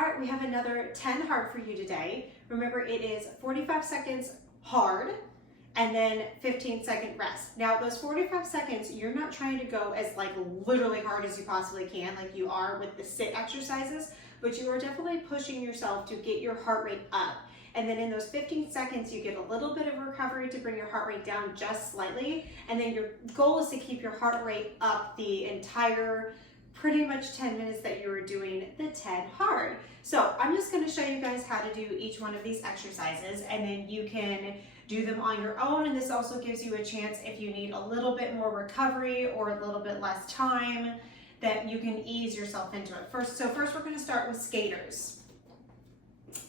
All right, we have another 10 hard for you today. Remember, it is 45 seconds hard and then 15-second rest. Now, those 45 seconds, you're not trying to go as literally hard as you possibly can, like you are with the sit exercises, but you are definitely pushing yourself to get your heart rate up. And then in those 15 seconds, you get a little bit of recovery to bring your heart rate down just slightly. And then your goal is to keep your heart rate up the entire pretty much 10 minutes that you were doing the 10 hard. So I'm just going to show you guys how to do each one of these exercises, and then you can do them on your own. And this also gives you a chance, if you need a little bit more recovery or a little bit less time, that you can ease yourself into it. First we're going to start with skaters.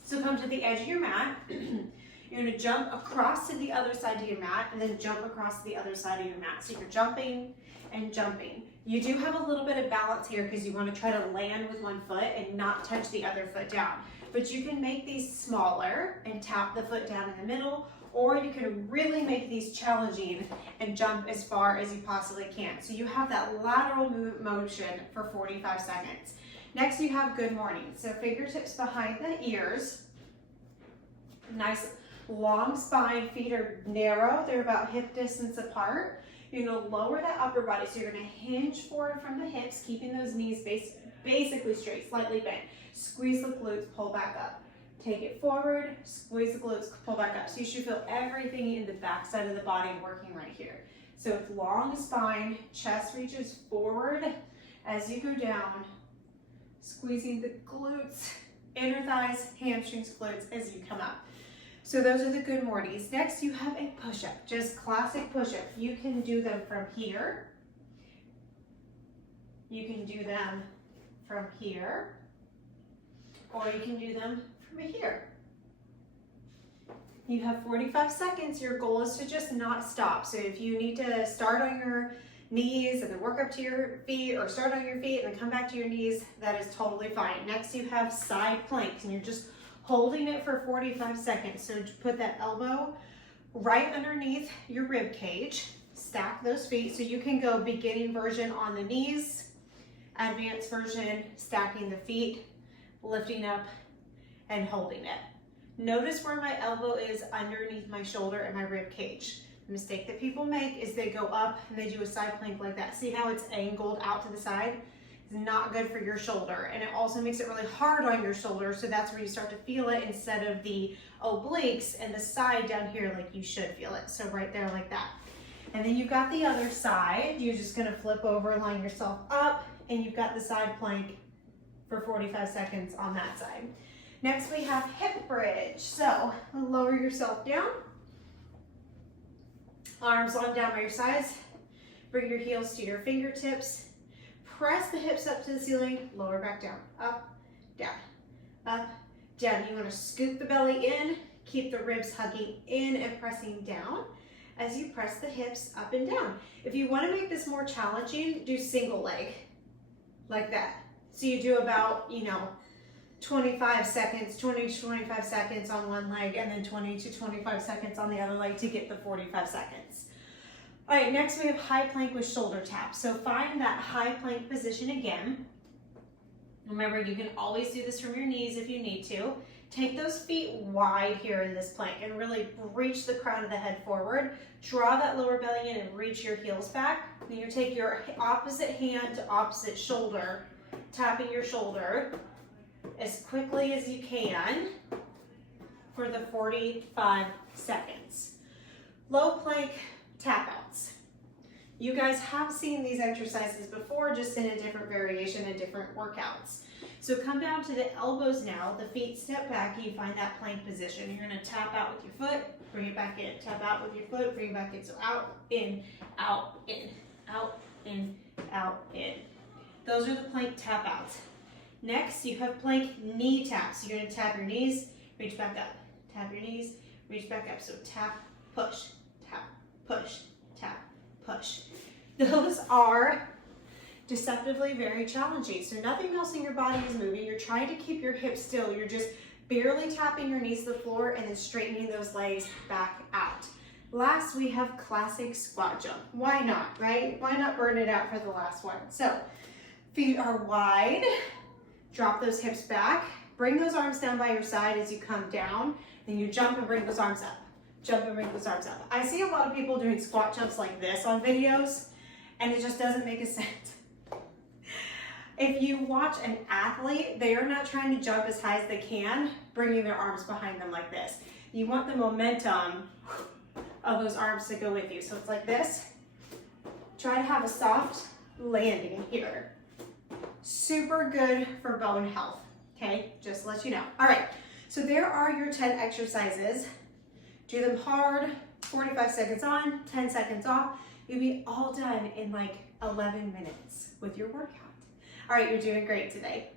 So come to the edge of your mat. You're going to jump across to the other side of your mat and then jump across to the other side of your mat. So you're jumping and jumping. You do have a little bit of balance here because you want to try to land with one foot and not touch the other foot down. But you can make these smaller and tap the foot down in the middle, or you can really make these challenging and jump as far as you possibly can. So you have that lateral motion for 45 seconds. Next, you have good mornings. So fingertips behind the ears. Nice long spine, feet are narrow. They're about hip distance apart. You're gonna lower that upper body. So you're gonna hinge forward from the hips, keeping those knees basically straight, slightly bent. Squeeze the glutes, pull back up. Take it forward, squeeze the glutes, pull back up. So you should feel everything in the back side of the body working right here. So it's long spine, chest reaches forward as you go down, squeezing the glutes, inner thighs, hamstrings, glutes as you come up. So those are the good mornings. Next, you have a push-up, just classic push-up. You can do them from here. You can do them from here, or you can do them from here. You have 45 seconds. Your goal is to just not stop. So if you need to start on your knees and then work up to your feet, or start on your feet and then come back to your knees, that is totally fine. Next, you have side planks, and you're just holding it for 45 seconds. So put that elbow right underneath your rib cage, stack those feet. So you can go beginning version on the knees, advanced version, stacking the feet, lifting up and holding it. Notice where my elbow is underneath my shoulder and my rib cage. The mistake that people make is they go up and they do a side plank like that. See how it's angled out to the side? It's not good for your shoulder, and it also makes it really hard on your shoulder, so that's where you start to feel it instead of the obliques and the side down here like you should feel it. So right there like that. And then you've got the other side. You're just gonna flip over, line yourself up, and you've got the side plank for 45 seconds on that side. Next, we have hip bridge. So lower yourself down. Arms on down by your sides. Bring your heels to your fingertips. Press the hips up to the ceiling, lower back down, up, down, up, down. You want to scoop the belly in, keep the ribs hugging in and pressing down as you press the hips up and down. If you want to make this more challenging, do single leg, like that. So you do about, 25 seconds, 20 to 25 seconds on one leg, and then 20 to 25 seconds on the other leg to get the 45 seconds. All right, next we have high plank with shoulder taps. So find that high plank position again. Remember, you can always do this from your knees if you need to. Take those feet wide here in this plank and really reach the crown of the head forward. Draw that lower belly in and reach your heels back. Then you take your opposite hand to opposite shoulder, tapping your shoulder as quickly as you can for the 45 seconds. Low plank tap outs. You guys have seen these exercises before, just in a different variation and different workouts. So come down to the elbows now, the feet step back, and you find that plank position. You're gonna tap out with your foot, bring it back in, tap out with your foot, bring it back in. So out, in, out, in, out, in, out, in. Those are the plank tap outs. Next, you have plank knee taps. You're gonna tap your knees, reach back up. Tap your knees, reach back up. So tap, push, tap, push, tap, push. Those are deceptively very challenging. So nothing else in your body is moving. You're trying to keep your hips still. You're just barely tapping your knees to the floor and then straightening those legs back out. Last, we have classic squat jump. Why not, right? Why not burn it out for the last one? So feet are wide. Drop those hips back. bring those arms down by your side as you come down, then you jump and bring those arms up. Jump and bring those arms up. I see a lot of people doing squat jumps like this on videos, and it just doesn't make a sense. If you watch an athlete, they are not trying to jump as high as they can, bringing their arms behind them like this. You want the momentum of those arms to go with you. So it's like this. Try to have a soft landing here. Super good for bone health, okay? Just to let you know. All right, so there are your 10 exercises. Do them hard, 45 seconds on, 10 seconds off. You'll be all done in like 11 minutes with your workout. All right, you're doing great today.